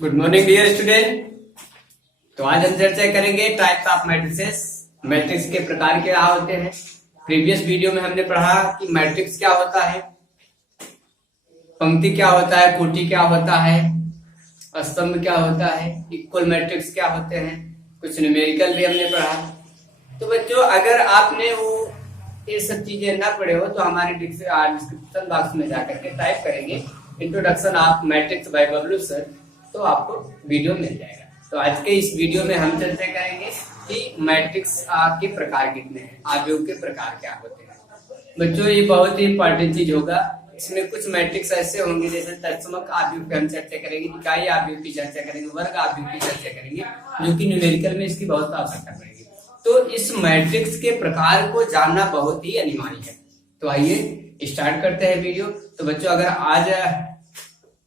Good morning dear student. तो आज हम चर्चा करेंगे टाइप्स ऑफ मैट्रिसेस। मैट्रिक्स के प्रकार क्या होते हैं। प्रीवियस वीडियो में हमने पढ़ा कि मैट्रिक्स क्या होता है, पंक्ति क्या होता है, कोटि क्या होता है, स्तंभ क्या होता है, इक्वल मैट्रिक्स क्या होते हैं, कुछ न्यूमेरिकल भी हमने पढ़ा। तो बच्चों अगर आपने वो ये सब चीजें ना पढ़े हो तो हमारे डिस्क्रिप्शन बॉक्स में जाकर के टाइप करेंगे introduction of matrix bye Bablu sir, तो आपको वीडियो मिल जाएगा। तो आज के इस वीडियो में हम चर्चा करेंगे कि मैट्रिक्स के प्रकार कितने हैं, आव्यूह के प्रकार क्या होते हैं। बच्चों ये बहुत ही इंपॉर्टेंट चीज होगा। इसमें कुछ मैट्रिक्स ऐसे होंगे जैसे तत्समक आव्यूह पे हम चर्चा करेंगे, इकाई आव्यूह की चर्चा करेंगे, वर्ग आव्यूह की चर्चा करेंगे, जो कि न्यूमेरिकल में इसकी बहुत आवश्यकता पड़ेगी। तो इस मैट्रिक्स के प्रकार को जानना बहुत ही अनिवार्य है। तो आइए स्टार्ट करते हैं वीडियो। तो बच्चों अगर आज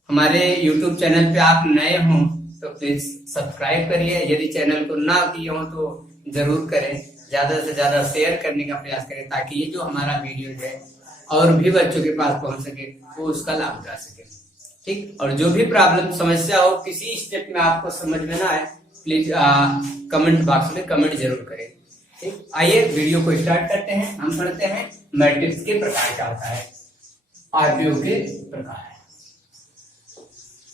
हमारे YouTube चैनल पे आप नए हों तो प्लीज सब्सक्राइब करिए, यदि चैनल को ना किए हो तो जरूर करें, ज्यादा से ज्यादा शेयर करने का प्रयास करें ताकि ये जो हमारा वीडियो है और भी बच्चों के पास पहुंच सके, वो उसका लाभ उठा सके। ठीक, और जो भी प्रॉब्लम समस्या हो किसी स्टेप में आपको समझ में ना आए प्लीज कमेंट बॉक्स में कमेंट जरूर करें। ठीक, आइए वीडियो को स्टार्ट करते हैं। हम पढ़ते हैं मैट्रिक्स के प्रकार क्या होता है, आव्यूह के प्रकार।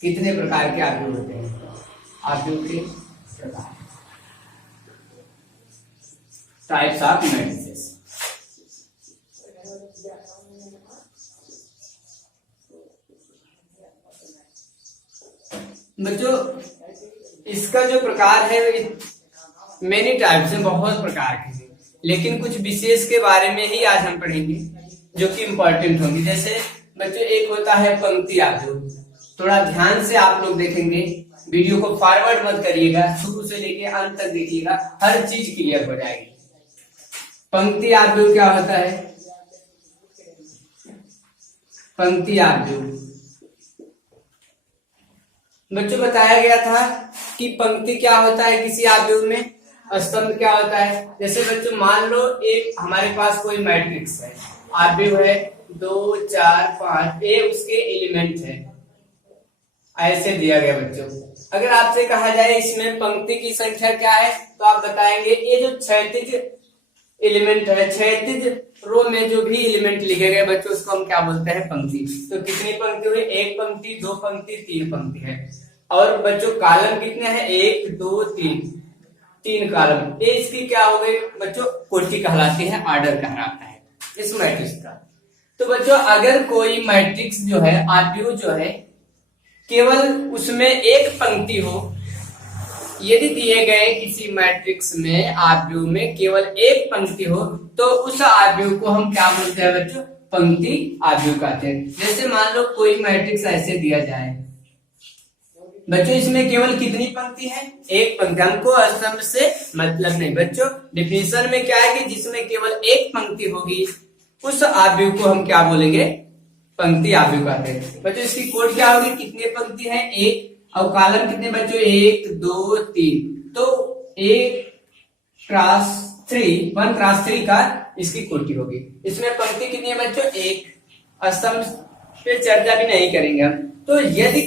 कितने प्रकार के आव्यूह होते हैं, आव्यूह के प्रकार, टाइप्स ऑफ मैट्रिसेस। बच्चों इसका जो प्रकार है मेनी टाइप्स हैं, बहुत प्रकार के हैं, लेकिन कुछ विशेष के बारे में ही आज हम पढ़ेंगे जो कि इंपॉर्टेंट होंगे। जैसे बच्चों एक होता है पंक्ति आव्यूह। थोड़ा ध्यान से आप लोग देखेंगे, वीडियो को फॉरवर्ड मत करिएगा, शुरू से लेके अंत तक देखिएगा, हर चीज क्लियर हो जाएगी। पंक्ति आव्यूह क्या होता है, पंक्ति आव्यूह बच्चों बताया गया था कि पंक्ति क्या होता है किसी आव्यूह में, स्तंभ क्या होता है। जैसे बच्चों मान लो एक हमारे पास कोई मैट्रिक्स है, आव्यूह है 2 4 5, ए उसके एलिमेंट है, ऐसे दिया गया। बच्चों अगर आपसे कहा जाए इसमें पंक्ति की संख्या क्या है तो आप बताएंगे ये जो क्षैतिज एलिमेंट है, क्षैतिज रो में जो भी एलिमेंट लिखे गए बच्चों उसको हम क्या बोलते हैं, पंक्ति। तो कितनी पंक्ति हुई, 1 पंक्ति 2 पंक्ति 3 पंक्ति है। और बच्चों कॉलम कितने हैं, 1 2 3 कॉलम। ये इसकी क्या हो गई बच्चों, कोटि कहलाती है, ऑर्डर कहलाता है इस मैट्रिक्स का। तो बच्चों अगर कोई मैट्रिक्स जो है आव्यूह जो है केवल उसमें एक पंक्ति हो, यदि दिए गए किसी मैट्रिक्स में आव्यूह में केवल एक पंक्ति हो तो उस आव्यूह को हम क्या बोलते हैं बच्चों, पंक्ति आव्यूह कहते हैं। जैसे मान लो कोई मैट्रिक्स ऐसे दिया जाए बच्चों, इसमें केवल कितनी पंक्ति है, एक पंक्ति। हमको स्तंभ से मतलब नहीं बच्चों, डिफिनेशन में क्या है कि जिसमें केवल एक पंक्ति होगी उस आव्यूह को हम क्या बोलेंगे, पंक्ति आव्यूह कहते हैं। बच्चों इसकी कोड क्या होगी, कितने पंक्ति है, 1, और कॉलम कितने बच्चों, 1 2 3, तो 1 क्रॉस 3 का इसकी कोटि होगी। इसमें पंक्ति कितनी है बच्चों, 1। स्तंभ पे चर्चा भी नहीं करेंगे हम। तो यदि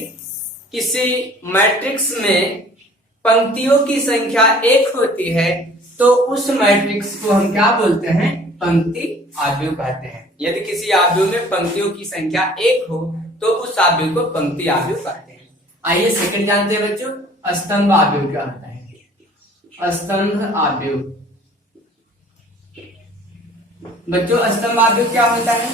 किसी मैट्रिक्स में पंक्तियों की संख्या 1 होती है तो उस मैट्रिक्स को हम क्या बोलते हैं, पंक्ति आव्यूह कहते हैं। यदि किसी आव्यूह में पंक्तियों की संख्या 1 हो तो उस आव्यूह को पंक्ति आव्यूह कहते हैं। आइए सेकंड जानते हैं बच्चों, स्तंभ आव्यूह क्या होता है। स्तंभ आव्यूह बच्चों, स्तंभ आव्यूह क्या होता है,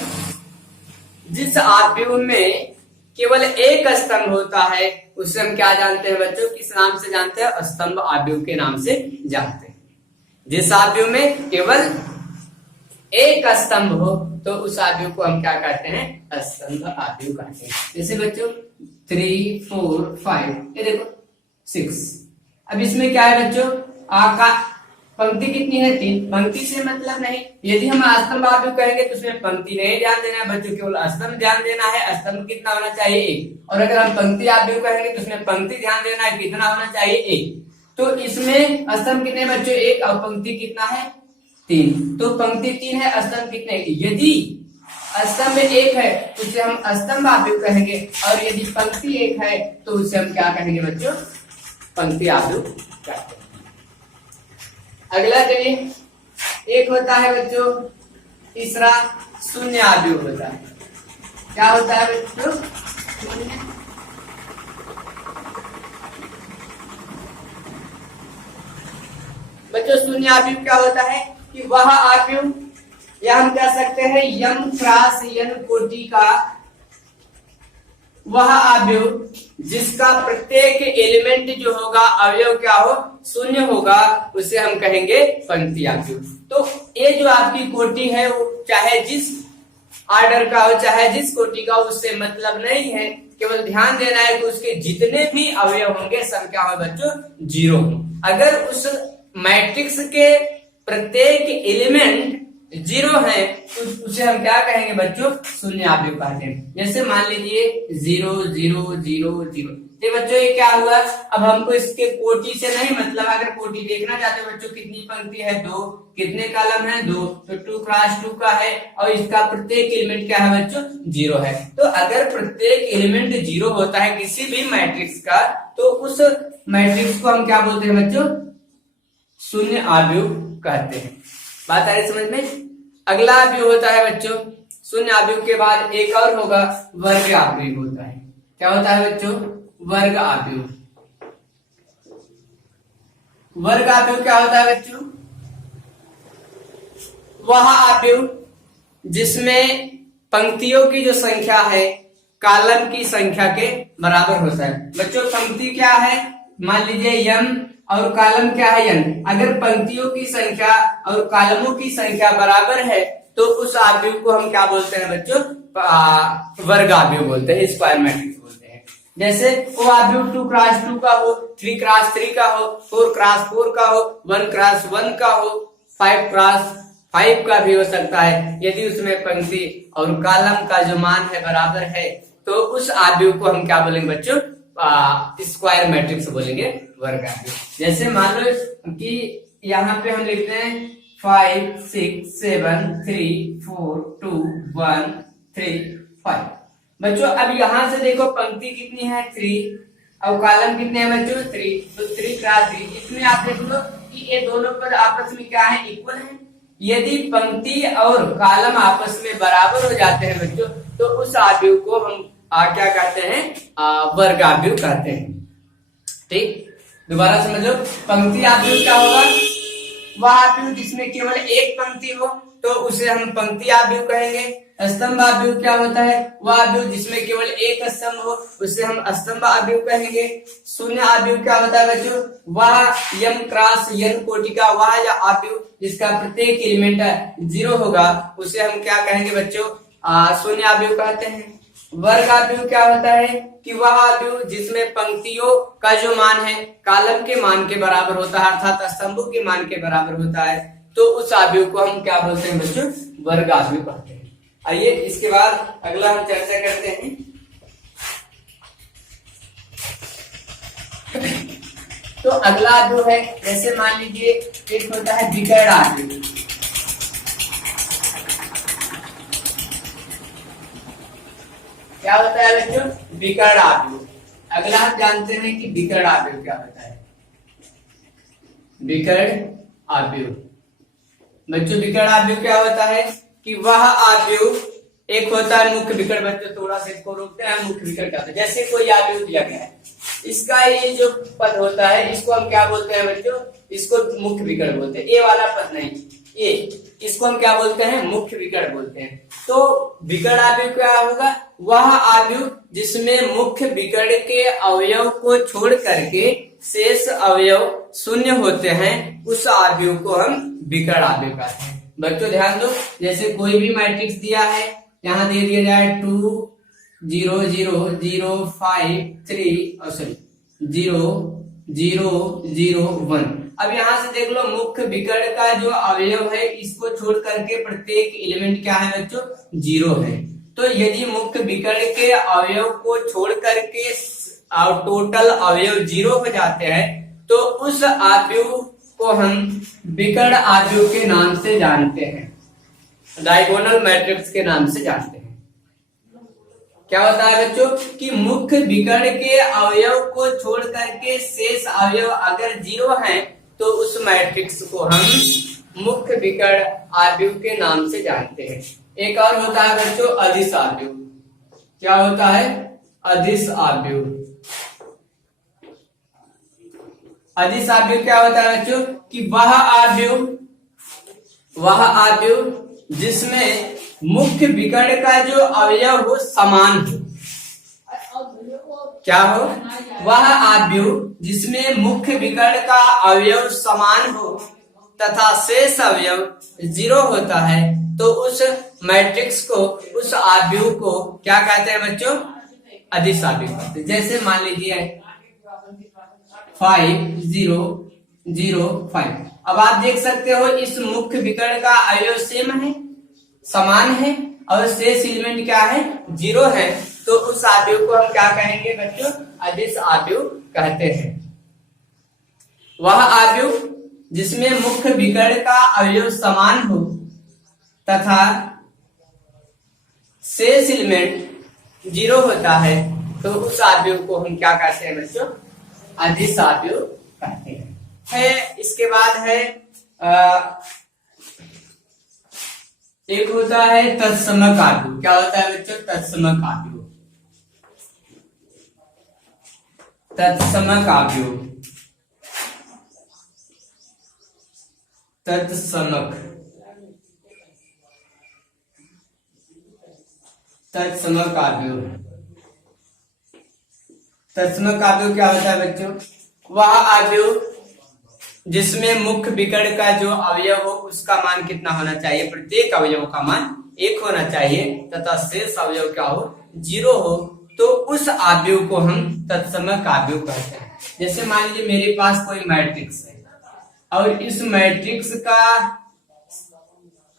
जिस आव्यूह में केवल एक स्तंभ होता है उसे हम क्या जानते हैं बच्चों, किस नाम से जानते हैं, स्तंभ आव्यूह के नाम से जानते हैं। जिस आव्यूह में केवल एक स्तंभ हो तो उस आव्यूह को हम क्या कहते हैं, स्तंभ आव्यूह कहते हैं। जैसे बच्चों 3 4 5, ये देखो 6। अब इसमें क्या है बच्चों, पंक्ति कितनी है, 3। पंक्ति से मतलब नहीं, यदि हम स्तंभ आव्यूह कहेंगे तो उसमें पंक्ति नहीं ध्यान देना है बच्चों, केवल स्तंभ ध्यान देना है। स्तंभ कितना होना चाहिए, 1। और अगर हम पंक्ति आव्यूह कहेंगे तो उसमें पंक्ति ध्यान देना है, कितना होना चाहिए, 1। तो इसमें स्तंभ कितने बच्चों, 1, और पंक्ति कितना है, 3। तो पंक्ति 3 है, स्तंभ कितने, यदि स्तंभ एक है उसे हम स्तंभ आव्यूह कहेंगे, और यदि पंक्ति एक है तो उसे हम क्या कहेंगे बच्चों, पंक्ति आव्यूह कहते हैं। अगला चलिए, एक होता है बच्चों तीसरा शून्य आव्यूह होता है। क्या होता है बच्चों, शून्य बच्चों शून्य आव्यूह क्या होता है कि वह आव्यूह, या हम कह सकते हैं यम क्रॉस एन कोटि का वह आव्यूह जिसका प्रत्येक एलिमेंट जो होगा अवयव क्या हो, शून्य होगा, उसे हम कहेंगे पंक्ति आव्यूह। तो ये जो आपकी कोटि है वो चाहे जिस ऑर्डर का हो चाहे जिस कोटि का, उससे मतलब नहीं है, केवल ध्यान देना है कि उसके जितने भी अवयव होंगे सब क्या हो बच्चों, जीरो हो। अगर उस मैट्रिक्स के प्रत्येक एलिमेंट जीरो है तो उसे हम क्या कहेंगे बच्चों, शून्य आव्यूह कहते हैं। जैसे मान लीजिए 0 0 0 0, ये बच्चों ये क्या हुआ, अब हमको इसके कोटि से नहीं मतलब, अगर कोटि देखना चाहते हो बच्चों कितनी पंक्ति है 2, कितने कॉलम है 2, तो 2 क्रॉस 2 का है, और इसका प्रत्येक एलिमेंट क्या है बच्चों, 0 है। तो अगर प्रत्येक एलिमेंट 0 होता है किसी भी मैट्रिक्स का, तो उस मैट्रिक्स को हम क्या बोलते हैं बच्चों, शून्य आव्यूह कहते हैं। बात आ रही समझ में। अगला आव्यूह होता है बच्चों, शून्य आव्यूह के बाद एक और होगा वर्ग आव्यूह होता है। क्या होता है बच्चों, वर्ग आव्यूह। वर्ग आव्यूह क्या होता है बच्चों, वह आव्यूह जिसमें पंक्तियों की जो संख्या है कॉलम की संख्या के बराबर होता है। बच्चों पंक्ति क्या है, मान लीजिए यम और कॉलम क्या है n। अगर पंक्तियों की संख्या और कॉलमों की संख्या बराबर है तो उस आव्यूह को हम क्या बोलते हैं बच्चों, वर्ग आव्यूह बोलते हैं, स्क्वायर मैट्रिक्स बोलते हैं। जैसे वो आव्यूह 2 क्रॉस 2 का हो, 3 क्रॉस 3 का हो, 4 क्रॉस 4 का हो, 1 क्रॉस 1 का हो, 5 क्रॉस 5 का भी हो सकता है। यदि उसमें पंक्ति और कॉलम का जो मान है बराबर है तो उस आव्यूह को हम क्या बोलेंगे बच्चों, स्क्वायर मैट्रिक्स बोलेंगे, वर्ग आव्यूह। जैसे मान लो कि यहाँ पे हम लिखते हैं 5 6 7 3 4 2 1 3 5। बच्चों अब यहाँ से देखो पंक्ति कितनी है 3 और कॉलम कितने हैं बच्चों 3, तो 3 क्रॉस 3। इसमें आप देख लो कि ये दोनों पद आपस में क्या है, इक्वल है। यदि पंक्ति और कॉलम आपस में बराबर हो जाते हैं बच्चों तो उस आव्यूह को हम क्या कहते हैं, वर्ग आव्यूह कहते हैं। ठीक, दोबारा समझ लो, पंक्ति आव्यूह क्या होगा, वह आव्यूह जिसमें केवल एक पंक्ति हो तो उसे हम पंक्ति आव्यूह कहेंगे। स्तंभ आव्यूह क्या होता है, वह आव्यूह जिसमें केवल एक स्तंभ हो उसे हम स्तंभ आव्यूह कहेंगे। शून्य आव्यूह क्या होता है बच्चों, वह यम क्रॉस एन कोटि का वह आव्यूह जिसका प्रत्येक एलिमेंट 0 होगा उसे हम क्या कहेंगे बच्चों, शून्य आव्यूह कहते हैं। वर्ग आव्यूह क्या होता है कि वह आव्यूह जिसमें पंक्तियों का जो मान है कॉलम के मान के बराबर होता है, अर्थात स्तंभों के मान के बराबर होता है, तो उस आव्यूह को हम क्या बोलते हैं बच्चों, वर्ग आव्यूह कहते हैं। आइए इसके बाद अगला हम चर्चा करते हैं। तो अगला आव्यूह है, जैसे मान लीजिए एक होता है विकर्ण आव्यूह। क्या होता है बच्चों, विकर्ण आव्यूह। अगला हम जानते हैं कि विकर्ण आव्यूह क्या होता है। विकर्ण आव्यूह बच्चों, विकर्ण आव्यूह क्या होता है कि वह आव्यूह, एक होता है मुख्य विकर्ण। बच्चों थोड़ा सा इसको रोकते हैं, मुख्य विकर्ण क्या होता है। जैसे कोई आव्यूह दिया गया है, इसका ये जो पद होता है इसको हम क्या बोलते हैं बच्चों, इसको मुख्य विकर्ण बोलते हैं। ये वाला पद नहीं, ये इसको हम क्या बोलते हैं, मुख्य विकर्ण बोलते हैं। तो विकर्ण आव्यूह क्या होगा, वह आव्यूह जिसमें मुख्य विकर्ण के अवयव को छोड़ करके शेष अवयव शून्य होते हैं, उस आव्यूह को हम विकर्ण आव्यूह कहते हैं। बच्चों ध्यान दो, जैसे कोई भी मैट्रिक्स दिया है, यहाँ दे दिया जाए 2 0 0 0 5 3 सॉरी 0 0 0 1। अब यहाँ से देख लो मुख्य विकर्ण का जो अवयव है इसको छोड़ करके प्रत्येक एलिमेंट क्या है बच्चों, 0 है। तो यदि मुख्य विकर्ण के अवयव को छोड़ करके टोटल अवयव 0 हो जाते हैं तो उस आव्यूह को हम विकर्ण आव्यूह के नाम से जानते हैं। डायगोनल मैट्रिक्स के नाम से जानते हैं। क्या होता है बच्चों कि मुख्य विकर्ण के अवयव को छोड़ करके शेष अवयव अगर 0 हैं तो उस मैट्रिक्स को हम मुख्य विकर्ण आव्यूह के नाम से जानते हैं। एक और होता है बच्चों अदिश आव्यूह। क्या होता है? अदिश आव्यूह। अदिश आव्यूह क्या होता है बच्चों कि वह आव्यूह जिसमें मुख्य विकर्ण का जो अवयव हो समान हो। क्या हो? वह आव्यूह जिसमें मुख्य विकर्ण का अवयव समान हो तथा शेष अवयव 0 होता है तो उस मैट्रिक्स को, उस आव्यूह को क्या कहते हैं बच्चों? अदिश आव्यूह कहते हैं। जैसे मान लीजिए 5 0 0 5। अब आप देख सकते हो इस मुख्य विकर्ण का अवयव सेम है, समान है और शेष एलिमेंट क्या है? 0 है। तो उस आव्यूह को हम क्या कहेंगे बच्चों? अदिश आव्यूह कहते हैं। वह आव्यूह जिसमें मुख्य विकर्ण का अवयव समान हो तथा शेष एलिमेंट 0 होता है तो उस आव्यूह को हम क्या कहते हैं बच्चों? अदिश आव्यूह कहते हैं। इसके बाद है एक होता है तत्समक आव्यूह। क्या होता है बच्चों? तत्समक आव्यूह। तत्समक आव्यूह, तत्समक आव्यूह। तत्समक आव्यूह क्या होता है बच्चों? वह आव्यूह जिसमें मुख्य विकर्ण का जो अवयव हो उसका मान कितना होना चाहिए? प्रत्येक अवयव का मान 1 होना चाहिए तथा शेष अवयव क्या हो? 0 हो तो उस आव्यूह को हम तत्समक आव्यूह कहते हैं। जैसे मान लीजिए मेरे पास कोई मैट्रिक्स है और इस मैट्रिक्स का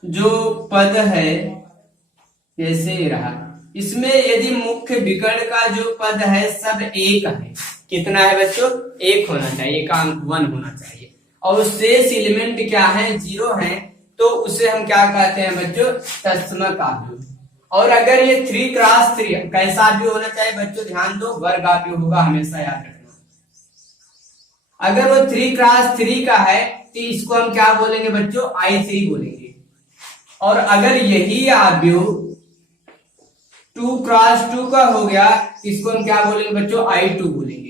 जो पद है जैसे रहा, इसमें यदि मुख्य विकर्ण का जो पद है सब 1 है। कितना है बच्चों? 1 होना चाहिए, का अंक 1 होना चाहिए और शेष एलिमेंट क्या है? 0 है तो उसे हम क्या कहते हैं बच्चों? तत्समक आव्यूह। और अगर ये 3x3 कैसा आव्यूह होना चाहिए बच्चों? ध्यान दो, वर्ग आव्यूह होगा, हमेशा याद रखना। अगर वो 3x3 का है तो इसको हम क्या बोलेंगे बच्चों? I3 बोलेंगे। और अगर यही आव्यूह 2x2 का हो गया इसको हम क्या बोलेंगे बच्चों? I2 बोलेंगे।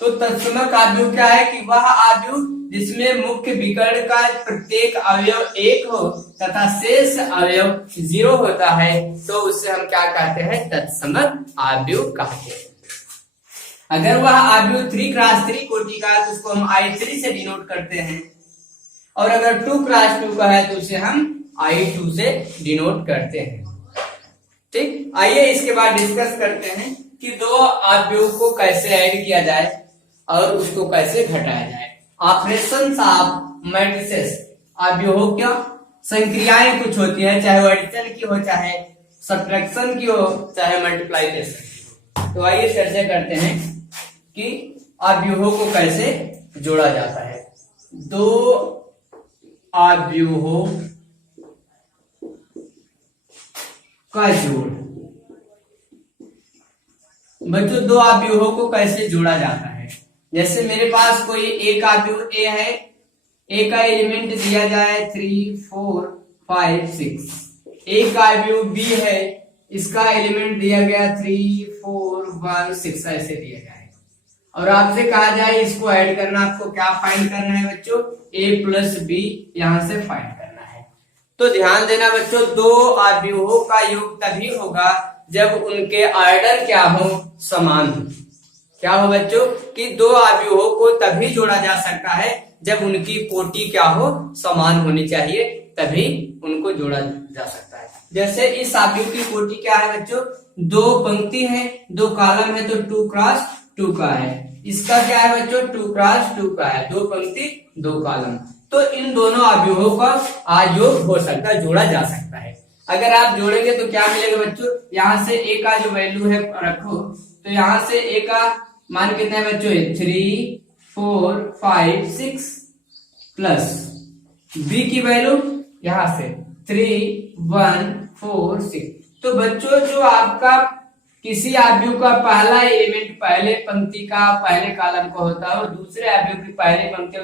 तो तत्समक आव्यूह क्या है कि वह आव्यूह जिसमें मुख्य विकर्ण का प्रत्येक अवयव 1 हो तथा शेष अवयव 0 होता है तो उससे हम क्या कहते हैं? तत्समक आव्यूह कहते हैं। अगर वह आव्यूह 3x3 कोटि का है तो उसको हम I3 से डिनोट करते हैं और अगर 2x2 का है तो उसे हम I2 से डिनोट करते हैं। ठीक, आइए इसके बाद डिस्कस करते हैं कि दो आव्यूह को कैसे ऐड किया जाए और उसको कैसे घटाया जाए। ऑपरेशंस ऑफ मैट्रिसेस, आव्यूहों क्या संक्रियाएं कुछ होती है, चाहे वो एडिशन की हो, चाहे सब्ट्रैक्शन की हो, चाहे मल्टीप्लिकेशन की हो। तो आइए चर्चा करते हैं कि आव्यूहों को कैसे जोड़ा जाता है। दो आव्यूहों का जोड़, बच्चों दो आव्यूहों को कैसे जोड़ा जाता है। जैसे मेरे पास कोई एक आव्यूह A है, A का एलिमेंट दिया जाए 3 4 5 6। एक आव्यूह B है, इसका एलिमेंट दिया गया 3 4 1 6 ऐसे दिया जाए और आपसे कहा जाए इसको ऐड करना। आपको क्या फाइंड करना है बच्चों? A प्लस B यहां से फाइंड करना है। तो ध्यान देना बच्चों, दो आव्यूहों का योग तभी होगा जब उनके ऑर्डर क्या हो? समान हो। क्या हो बच्चों कि दो आव्यूहों को तभी जोड़ा जा सकता है जब उनकी कोटि क्या हो? समान होनी चाहिए, तभी उनको जोड़ा जा सकता है। जैसे इस आव्यूह की कोटि क्या है बच्चों? 2 पंक्ति है, 2 कॉलम है तो 2x2 का है। इसका क्या है बच्चों? 2x2 का है, 2 पंक्ति 2 कॉलम। तो इन दोनों आव्यूहों का आयोग हो सकता है, जोड़ा जा सकता है। अगर आप जोड़ेंगे तो क्या मिलेगा बच्चों? यहाँ से A का जो वैल्यू है रखो, तो यहाँ से A का मान कितना है बच्चों? 3 4 5 6 प्लस B की वैल्यू यहाँ से 3 1 4 6। तो बच्चों जो आपका किसी आव्यूह का पहला एलिमेंट पहले पंक्ति का पहले कॉलम का होता है और दूसरे आव्यूह की पहली पंक्ति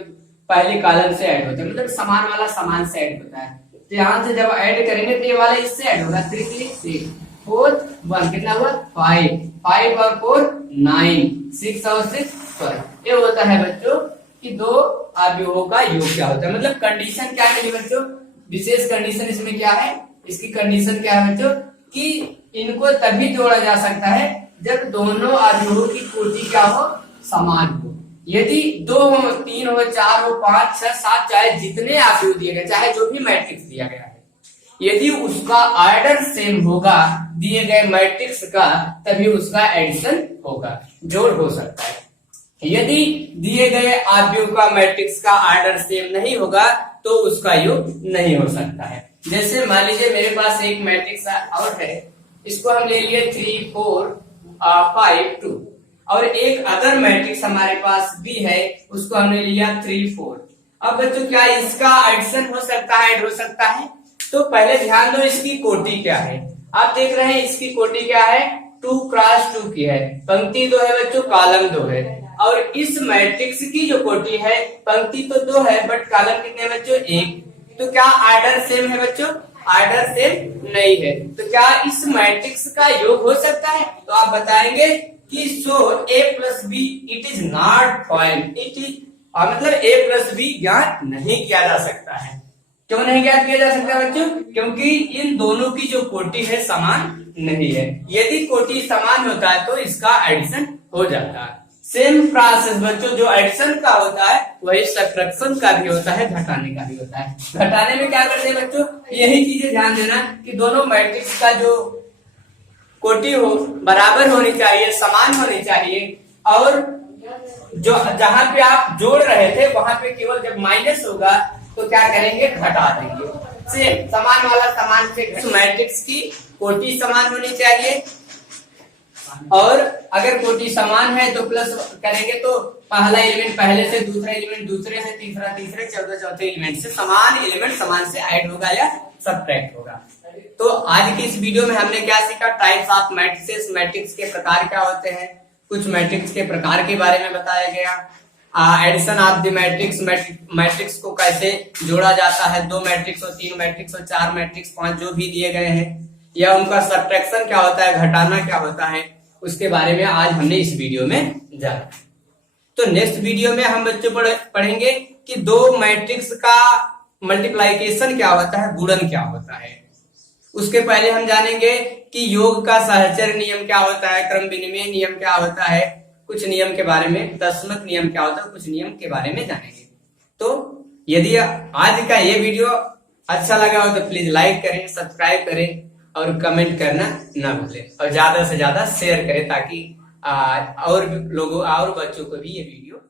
पहले कॉलम से ऐड होता है, मतलब समान वाला समान से ऐड होता है। तो यहाँ से जब ऐड करेंगे तो ये वाला इससे ऐड होगा, 3 3 6 4 1 कितना हुआ 5 5 और 4 9 6 और 6 12। ये होता है बच्चों कि दो आव्यूहों का योग क्या होता है। मतलब कंडीशन क्या है बच्चों, विशेष कंडीशन इसमें क्या है, इसकी कंडीशन क्या है बच्चों कि इनको तभी जोड़ा जा सकता है जब दोनों आव्यूहों की कोटि क्या हो, समान हो। यदि 2 हो 3 हो 4 हो 5 6 7 चाहे जितने आव्यूह दिए गए, चाहे जो भी मैट्रिक्स दिया गया है, यदि उसका ऑर्डर सेम होगा दिए गए मैट्रिक्स का, तभी उसका एडिशन होगा, जोड़ हो सकता है। यदि दिए गए आव्यूह का मैट्रिक्स का ऑर्डर सेम नहीं होगा तो उसका योग नहीं हो सकता है। जैसे मान लीजिए मेरे पास एक मैट्रिक्स और है, इसको हम ले लिए 3 4 5 2, और एक अदर मैट्रिक्स हमारे पास भी है, उसको हमने लिया 3 4। अब बच्चों क्या इसका एडिशन हो सकता है, ऐड हो सकता है? तो पहले ध्यान दो इसकी कोटि क्या है। आप देख रहे हैं इसकी कोटि क्या है, 2 क्रॉस 2 की है, पंक्ति 2 है बच्चों, कॉलम 2 है। और इस मैट्रिक्स की जो कोटि है, पंक्ति तो 2 है बट कॉलम कितने हैं बच्चों, 1। तो क्या ऑर्डर सेम है बच्चों, ऑर्डर सेम नहीं है। तो क्या इस मैट्रिक्स का योग हो सकता है? तो आप बताएंगे कि सो a plus B it is not find, it is मतलब a प्लस बी ज्ञात नहीं किया जा सकता है। क्यों नहीं ज्ञात किया जा सकता बच्चों? क्योंकि इन दोनों की जो कोटि है समान नहीं है। यदि कोटि समान होता है तो इसका एडिशन हो जाता है। सेम प्रोसेस बच्चों जो एडिशन का होता है वही सब्ट्रैक्शन का भी होता है, घटाने का भी होता है। घटाने में क्या करते हैं बच्चों, यही चीजें ध्यान देना कि दोनों मैट्रिक्स का जो कोटि हो बराबर होनी चाहिए, समान होनी चाहिए, और जो जहां पे आप जोड़ रहे थे वहां पे केवल जब माइनस होगा तो क्या करेंगे, घटा देंगे। सेम समान वाला समान से मैट्रिक्स की कोटि समान होनी चाहिए, और अगर कोटि समान है तो प्लस करेंगे तो पहला एलिमेंट पहले से, दूसरा एलिमेंट दूसरे से, तीसरा तीसरे, चौथे एलिमेंट से, समान एलिमेंट समान से ऐड होगा या सब्ट्रैक्ट होगा। तो आज की इस वीडियो में हमने क्या सीखा, टाइप्स ऑफ मैट्रिसेस, मैट्रिक्स के प्रकार क्या होते हैं, कुछ मैट्रिक्स के प्रकार के बारे में बताया गया, addition of the matrix, matrix को कैसे जोड़ा जाता है, 2 मैट्रिक्स और 3 मैट्रिक्स और 4 मैट्रिक्स 5 जो भी दिए गए हैं, या उनका सब्ट्रैक्शन क्या होता है, घटाना क्या होता है, उसके बारे में आज हमने इस वीडियो में जाना। तो नेक्स्ट वीडियो में हम बच्चों पढ़ेंगे कि 2 मैट्रिक्स का मल्टीप्लाइकेशन क्या होता है, गुणन क्या होता है। उसके पहले हम जानेंगे कि योग का सहचर्य नियम क्या होता है, क्रम विनिमय नियम क्या होता है, कुछ नियम के बारे में, दशमक नियम क्या होता है, कुछ नियम के बारे में जानेंगे। तो यदि आज का ये वीडियो अच्छा लगा हो तो प्लीज लाइक करें, सब्सक्राइब करें और कमेंट करना ना भूलें, और ज्यादा से ज्यादा शेयर करें ताकि और लोगों और बच्चों को भी ये वीडियो